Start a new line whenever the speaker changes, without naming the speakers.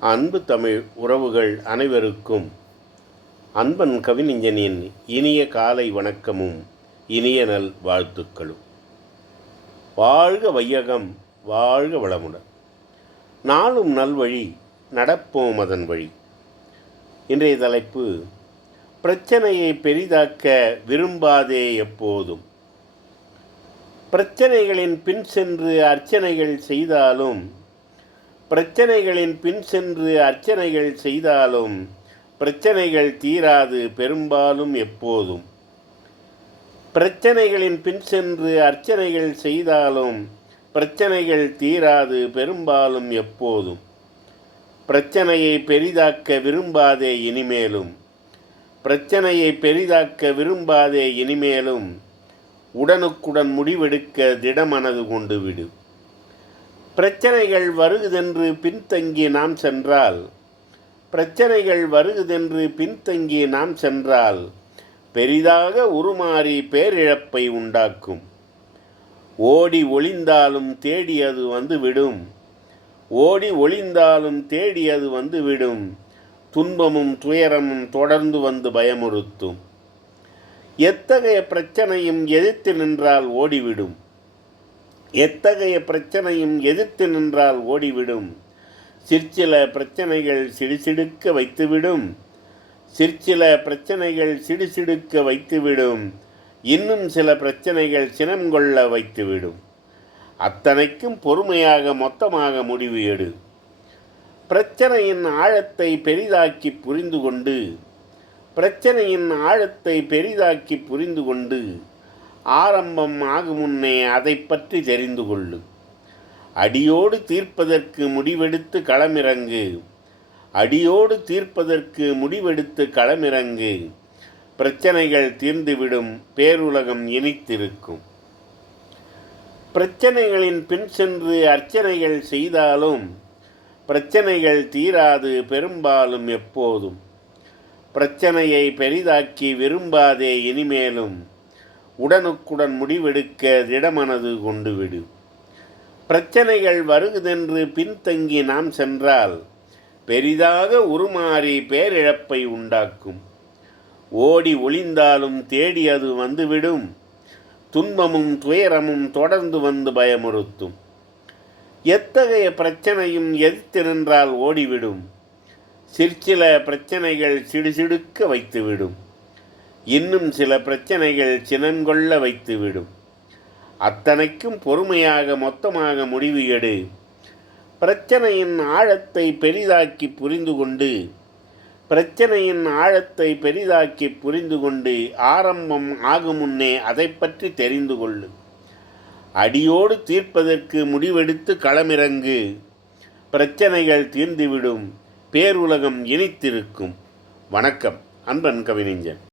அன்பு தமிழ் உறவுகள் அனைவருக்கும் அன்பன் கவிஞனின் இனிய காலை வணக்கமும் இனிய நல் வாழ்த்துக்களும். வாழ்க வையகம் வாழ்க வளமுடன். நாளும் நல்வழி நடப்போம் அதன் வழி. இன்றைய தலைப்பு பிரச்சனையை பெரிதாக்க விரும்பாதே எப்போதும். பிரச்சனைகளின் பின் சென்று அர்ச்சனைகள் செய்தாலும் பிரச்சனைகளின் பின் சென்று அர்ச்சனைகள் செய்தாலும் பிரச்சனைகள் தீராது பெரும்பாலும் எப்போதும். பிரச்சனைகளின் பின் சென்று அர்ச்சனைகள் செய்தாலும் பிரச்சனைகள் தீராது பெரும்பாலும் எப்போதும். பிரச்சனையை பெரிதாக்க விரும்பாதே இனிமேலும். பிரச்சனையை பெரிதாக்க விரும்பாதே இனிமேலும். உடனுக்குடன் முடிவெடுக்க திடமனது கொண்டு விடு. பிரச்சனைகள் வருகுதென்று பின்தங்கி நாம் சென்றால் பிரச்சனைகள் வருகுதென்று பின்தங்கி நாம் சென்றால் பெரிதாக உருமாறி பேரிழப்பை உண்டாக்கும். ஓடி ஒளிந்தாலும் தேடி அது வந்துவிடும். ஓடி ஒளிந்தாலும் தேடி அது வந்துவிடும். துன்பமும் துயரமும் தொடர்ந்து வந்து பயமுறுத்தும். எத்தகைய பிரச்சனையும் எதிர்த்து நின்றால் ஓடிவிடும். எத்தகைய பிரச்சனையும் எதிர்த்து நின்றால் ஓடிவிடும். சிற்சில பிரச்சனைகள் சிடுசிடுக்க வைத்துவிடும். சிற்சில பிரச்சனைகள் சிடுசிடுக்க வைத்துவிடும். இன்னும் சில பிரச்சனைகள் சினம் கொள்ள வைத்துவிடும். அத்தனைக்கும் பொறுமையாக மொத்தமாக முடிவு எடு. பிரச்சனையின் ஆழத்தை பெரிதாக்கி புரிந்து கொண்டு. பிரச்சனையின் ஆழத்தை பெரிதாக்கி புரிந்து கொண்டு. ஆரம்பம் ஆகும் முன்னே அதை பற்றி தெரிந்து கொள்ளு. அடியோடு தீர்ப்பதற்கு முடிவெடுத்து களமிறங்கு. அடியோடு தீர்ப்பதற்கு முடிவெடுத்து களமிறங்கு. பிரச்சனைகள் தீர்ந்துவிடும் பேருலகம் இனித்திருக்கும். பிரச்சனைகளின் பின் சென்று அர்ச்சனைகள் செய்தாலும் பிரச்சனைகள் தீராது பெரும்பாலும் எப்போதும். பிரச்சனையை பெரிதாக்கி விரும்பாதே இனிமேலும். உடனுக்குடன் முடிவெடுக்க திடமனது கொண்டு விடு. பிரச்சனைகள் வருகுதென்று பின்தங்கி நாம் சென்றால் பெரிதாக உருமாறி பேரிழப்பை உண்டாக்கும். ஓடி ஒளிந்தாலும் தேடி அது வந்துவிடும். துன்பமும் துயரமும் தொடர்ந்து வந்து பயமுறுத்தும். எத்தகைய பிரச்சனையும் எதிர்த்து நின்றால் ஓடிவிடும். சிற்சில பிரச்சனைகள் சிடுசிடுக்க வைத்துவிடும். இன்னும் சில பிரச்சனைகள் சினங்கொள்ள வைத்துவிடும். அத்தனைக்கும் பொறுமையாக மொத்தமாக முடிவு எடு. பிரச்சனையின் ஆழத்தை பெரிதாக்கி புரிந்து கொண்டு பிரச்சனையின் ஆழத்தை பெரிதாக்கி புரிந்து கொண்டு ஆரம்பம் ஆகும் முன்னே அதை பற்றி தெரிந்து கொள்ளு. அடியோடு தீர்ப்பதற்கு முடிவெடுத்து களமிறங்கு. பிரச்சனைகள் தீர்ந்துவிடும். பேருலகம் இனித்திருக்கும். வணக்கம். அன்பன் கவிஞன்